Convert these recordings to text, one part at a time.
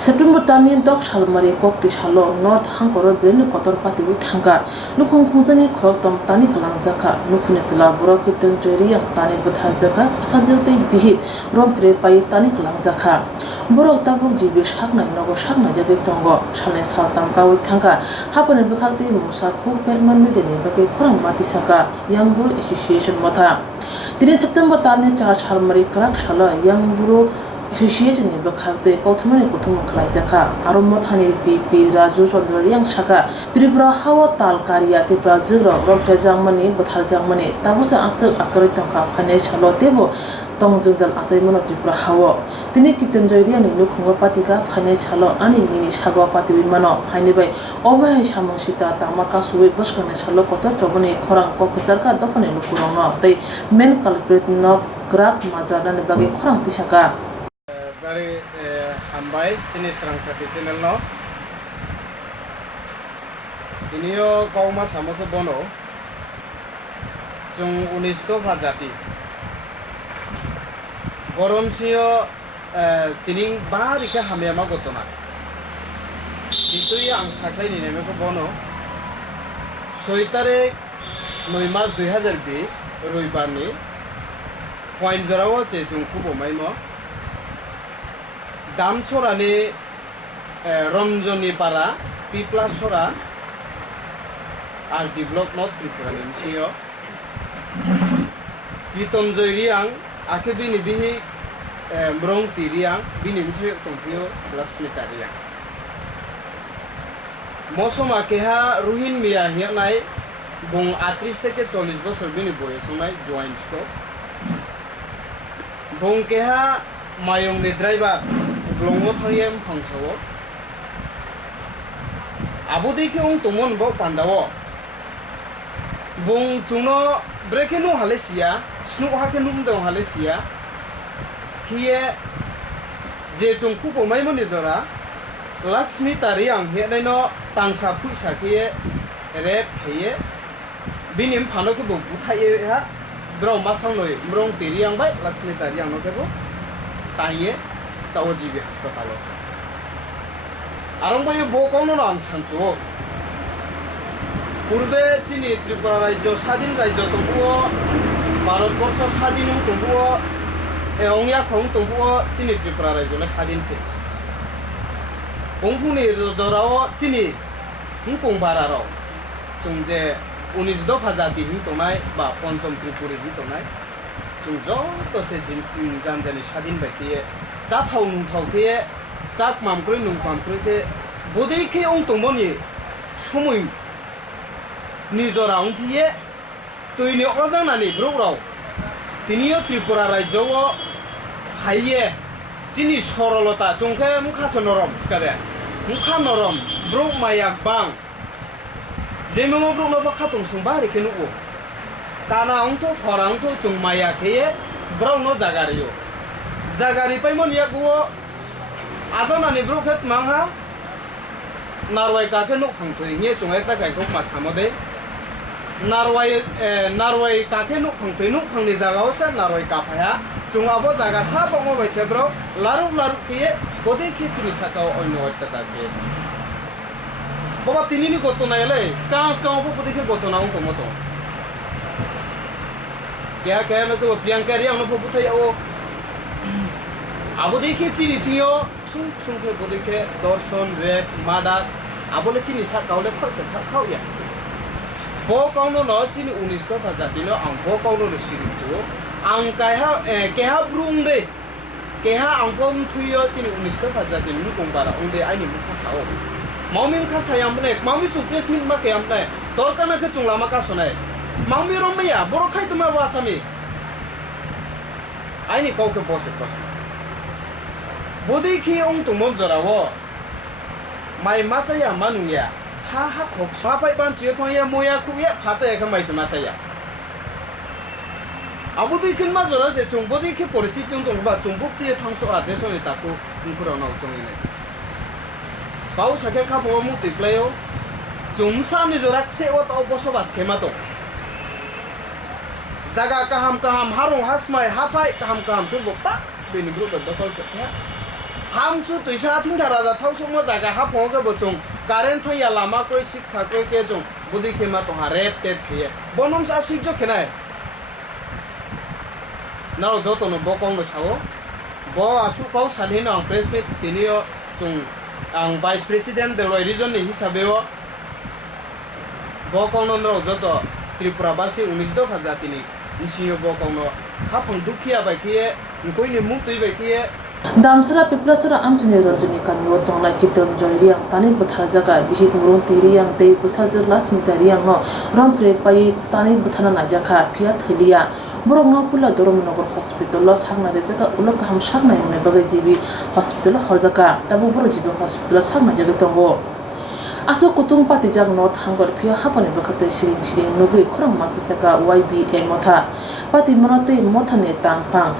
September tani dok shalmari kok ti shalo north hangkoro brenu kotor pati u thanga nukhong khungzani khok tom tani klang jaka nukhune chla boro kiton jori yang tani butha jaka sajute bihi rom fre pai tani klang jaka boro tabuk jibe shaknai nogo shaknai jage tongo shane sautam ka u thanga hapone bukhakti musa khuk perman migene bake khorang mati saka young buru association mata 3 September tani 4 shalmari krak shala young buru association ni bakhakte kauthmani kuthum khlaijaka arom mathani pp raju chandra yang shaka tripura hawa tal karya tripura jiro romthra jangmani bathar jangmani tabusa asal akari tangka financial tebo tong jungjal asai mono tripura hawa tini kitanjari ni lukhunga patika financial ani nini sago pati mano haini bai obai samang sita tamaka suwe baskane salo kotor chobani khorang kokasarka dofane lukurong no tai main culprit no grak mazadan bagi khorang tisaka Dari hambai sini serang satu channel no. Ini yo kau mas sama ke bono. Jung UNESCO Fajati. Gorom sio tining bari ke hamya ma gotona. Itu yang sakai ni neme ke bono. Soitare 9 Mac 2020 Roibani. Point jarawa che jung kubo mai mo. Dam sora ni Ramjoni para Pipla sora RD block not Tripura ni siyo Kiton joiriang ake bini bihi mrong tiriang bini msiyo tongpio Laksmi tariang Mosom akeha ruhin miya hiya nai bong 30 থেকে 40 বছর bini boye সময় join sko bong keha mayong ni driver Glongo thayem phangsawo abodi ke ong tomon bo pandawo bong chungno breke no halesia snu ha ke num dong halesia kiye je chung khu bo mai moni jora Laksmi tariang he nai no tangsa phuisa kiye rep khiye binim phano ke bo buthaye ha bro masang loi mrong tiriang bai Laksmi tariang no ke bo taiye tahu jibi hospital itu. Arang bayi bokong no sancu. Purbe Cini Tripura Rajo Sadin Rajo tumbuo, Bharat Borsho Sadin tumbuo, Ongya Khong tumbuo Cini Tripura Rajo le Sadin se. Ongpuni dorao Cini, Hungkong Bararo, Cungje Unisdo Fajati Hintonai, ba Ponchom Tripuri Hintonai, Cungjo to se janjani Sadin baitiye. Zat thau nung thau ke zat mamkre nung mamkre ke bodai ke ong tongmoni somoi nijora ong piye toini ojanani brograu tiniyo Tripura rajyo haiye chini sorolota chongke mukha sonorom skade mukha norom brog mayak bang jememo brog no khatong sungba reke nuko kana ong to thorang to chung mayak ke brog no jagariyo Jagari paimon ya guo azana ni broket mangha narwai ka ke nok phangthoi nge chungai ta kai khok ma samode narwai ka ke nok phangthoi nok phangni jagao sa narwai ka phaya chunga bo jaga sa bongo baise bro laru ke bode ke chini sakao onno ta jage baba tinini goto na ele skang bo bode ke goto na ong tomoto kya no ko priyanka ri ono bo thai o abode ke chini tiyo sung ke bode ke dorson rep madak abole chini sa kaule khose khau ya bo kauno no chini 19 ko Fajati no ang bo kauno no siri chu ang kai ha ke ha brung de ke ha ang pom thuyo chini 19 ko Fajati nu kong bara ong de ai ni mukha sao maumi mukha sayam ne maumi chu placement ma ke am ne dorka na ke chung lama ka sonai maumi rom ya boro khai tuma wasami ai ni kau ke bose Bodai ki ong tumon zorawo mai masaya manuya ta ha khok sapai ban chiyo thong ya moya khu ya phasa ya khamai se masaya abodai kin ma zora se chung bodai ki परिस्थिति ong ba chung buk ti thangso a deso ni taku ngkuro na chung ine kau sakhe kha bo mu ti playo chung sa ni zorak se o to boso bas khema to jaga kaham harung hasmai hafai kaham tu bokta bini group dokol ke হামসু তুইসা থিংকা রাজা থাও সময় জায়গা হা ফোকে বচুং current হইয়া লামা কই শিক্ষা কই কে জং buddy খেমা তো rape tape খেয়ে বনম সা সুইজ খেনায় নাও যতন বকং সাও ব আসু কাউ সালিন আং প্রেস মিট তিনিও জং আং ভাইস প্রেসিডেন্ট দেলয় রিজন নি হিসাবেও বকং নন্দ্র যত ত্রিপুরাবাসী 19,000 তিনি নিশিও বকং খাফং দুখিয়া বাইকিয়ে কইনি মুক্তই বাইকিয়ে Damsara Piplasara Amjini Rajani Kamio Tongla Kiton Joyriang Tani Buthajaga Bihik Murun Tiriang Tei Pusajar Las Mitariang no Rompre Pai Tani Buthana Najaka Pia Thilia Borong Pula Dorom Nogor Hospital Los Hangna Rezaga Ulok Ham Shagna Mune Bagai Jibi Hospital Horzaka Tabu Boro Jibi Hospital Shagna Jagatongo Aso Kutung Pati Jag North Hangor Pia Hapane Bakate Shiring Nugui Kurang Matisaka YBA Motha Pati Monote Motane Tangpang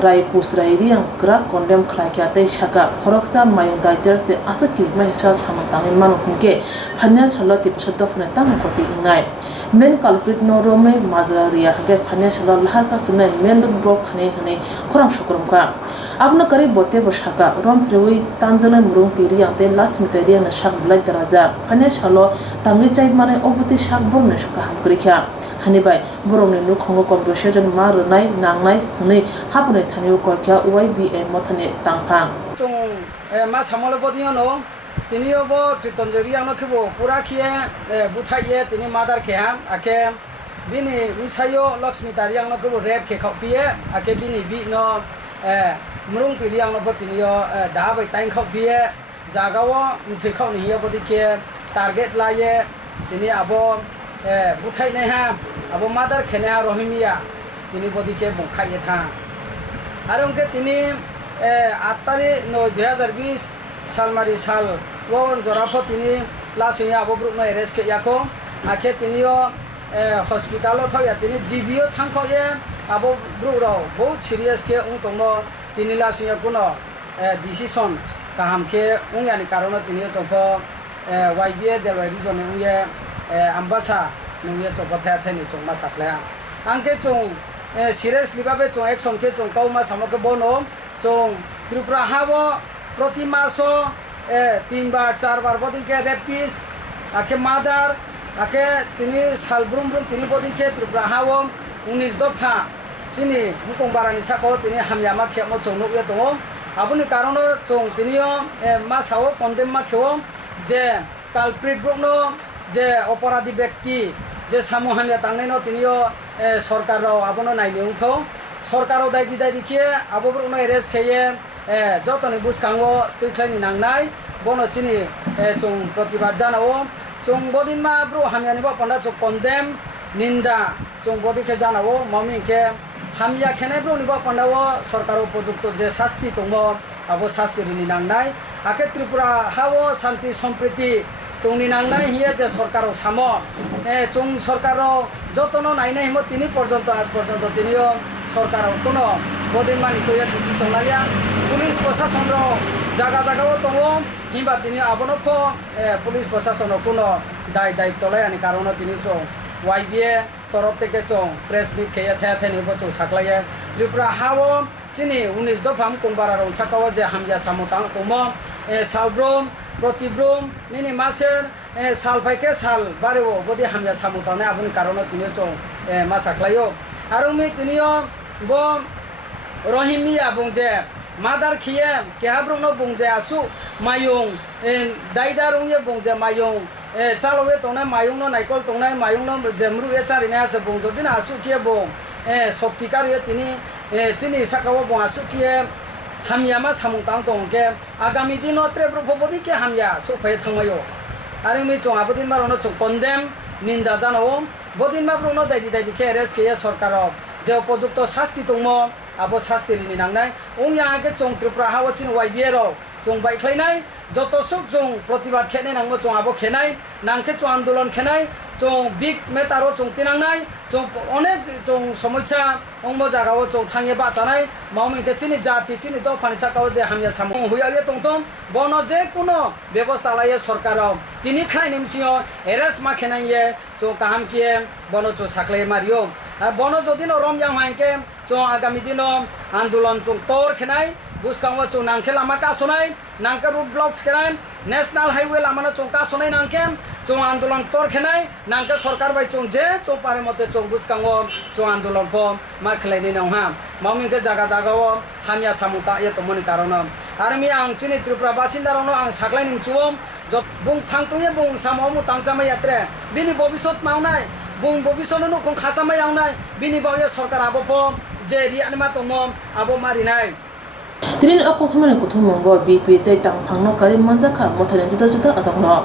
Rai Pusrai Riang Krak Condemn Klakiate Shaka Koroksa Mayung Diter se Asaki Mahisha Samantang Manu Hunke Panya Charlotte Pashadofne Tamakoti Inai Men Culprit no Rome Mazaria Hage Panya Shalal Harka Sune Men Luk Brok Hane Hane Korang Shukrumka Abna Kari Bote Boshaka Rom Prewi Tanzana Murung Tiriang Te Last Miteria na Shak Black Daraja Panya Shalo Tangi Chai Mane Obuti Shak Borne Shuka Hamkrikya Hanibai Boromni Nukongo Conversation Marunai Nangnai Hune Hapune Tani Kokya YBA Motane Tangpang Chung ma samolo bodino no tinio bo tritonjeria no khibo pura khie buthaiye tini madar khe ake bini musayo lakshmi tariang no khibo rep khe khopie ake bini bi no murung tiriang no botinio da bai taing khopie jagawo mthai khau ni ye bodi ke target laye tini abo buthai ne ha abo madar khene ha rohimia tini bodi ke bongkhaiye tha আর উনকে তিনি 8 তারিখ 2020 সালমারি সাল on জরাফ তিনি লাসিয়া আবব্রুক arrest কে ইয়াকো আখে তিনিও hospital Thaiya তিনি জিবিও থাংখয়ে আবব্রুক রাও বহুত serious কে উন তম তিনি লাসিয়া কোনো ডিসিশন কাহাম কে উয়ানি কারণে তিনিও চফ ওয়াইবিএ দেলওয়াই রিজন উয়ে আম্বাসা নুয়ে চফ থায়া থানি চংমা সাকলা আংকে চং seriously babe chong action ke chong kauma samake bono chong Tripura habo proti maso 3 বার 4 বার bodin ke rapis ake mother ake tini salbrum brum tini bodin ke Tripura habo 19 দফা chini hukong barani sako tini hamyama khemo chong no ye to abuni karono chong tinio ma sao condemn ma kheo je culprit bro je অপরাধী ব্যক্তি যে সামুহানিয়া তাংনাইনো তিনিও সরকারও আবনো নাইনি উংথো সরকারও দায়দি দায়দি খিয়ে আববর উনো arrest খেয়ে যতনি বুসকাঙ্গো তুইখ্লাইনি নাংনাই বনো চিনি চং প্রতিবাদ জানাও চং বদিন মা ব্রো হামিয়ানি বা পন্ডা চং কন্দেম নিন্দা চং বদিকে জানাও মমিকে হামিয়া খেনে ব্রো নিবা পন্ডাও সরকার উপযুক্ত যে শাস্তি দङ আবো শাস্তি রিনি নাংনাই আকে ত্রিপুরা হাও শান্তি সম্প্রীতি তংনি নাংনাই হিয়ে যে সরকারও সামো চং সরকারও যতনো নাইনাই হিমো তিনি পর্যন্ত আজ পর্যন্ত তিনিও সরকারও কোনো বদিন মানি কইয়া ডিসিশন লাইয়া পুলিশ প্রশাসনর জায়গা জায়গাও দङ হিমবা তিনি আবনফ পুলিশ প্রশাসনর কোনো দায়িত্ব লাইয়ানি কারণে তিনি চং YBA তরফ থেকে চং প্রেস মিট খেয়ে থায়া থানি বচং সাকলাইয়ে ত্রিপুরা হাও চিনি 19 দফাম কোনবারা রং সাকাও যে হামজা সামতাং দङ সালব্রম প্রতিব্রম নিনি মাসের সাল ফাইকে সাল বারেও বদি হামজা সামতানে আপনি কারণে তিনিও চং মা সাকলাইও আর মি তিনিও ব Rahimia বুংজে mother খিয়ে কেহাব্রং no bungje asu mayung daidar ungye bungje mayung chalowe tongnai mayung no naikol tongnai mayung no jemru e chari na se bungjo din asu kie bong shoktikar ye tini chini sakawo bong asu kie hamyama samungtang tongke agami dino trebro bobodi ke hamya so phai thangmayo ari mi chong abodin mar ono chong condemn ninda janao bodin ma bro no daidi daidi ke arrest ke sarkar যে উপযুক্ত শাস্তি দङ আবো শাস্তি রিনি নাংনাই ওংয়া আগে চং ত্রিপুরা হাও চিন YBA র চং বাইখ্লাইনাই যত সব চং প্রতিবাদ খেনে নাংবো চং আবো খেনাই নাংকে চং আন্দোলন খেনাই চং বিগ মেটারও চং তিনাংনাই চং অনেক চং সমস্যা অংবো জাগাও চং থাঙে বাঁচানাই মাউমিকে চিনি জাতি চিনি তো ফানিসাকাও যে হামিয়া সাম হুইয়াগে তংতম বন যে কোনো ব্যবস্থা লাইয়ে সরকার তিনি খাই নিমসিও এরেস মা খেনাইয়ে চং কাহাম কিয়ে বন চং সাকলাই মারিও আর বন যদি রমজাং হাইকে চং আগামী দিন আন্দোলন চং তোর খেনাই buskang chung nangke lama kasonai nangke road blocks kenai national highway lama na chung kasonai nangke chung andolan tor kenai nangke sarkar bai chung je chung pare mote chung buskang chung andolan po ma khlai ni nang ha mami ke jaga jaga o hamya samuta ye tomoni karono armi ang chini tripura basinda rono ang saklai ning chuom jot bung thang to ye bung samo mu tangchama yatre bini bobisot maunai bung bobisot no kong khasama yaunai bini ba ye sarkar abo po je ri anima tomom abo marinai Tinin ako tumanin ko tumunggo BP tay tang pangno kari manjaka motanin juda juda atang no.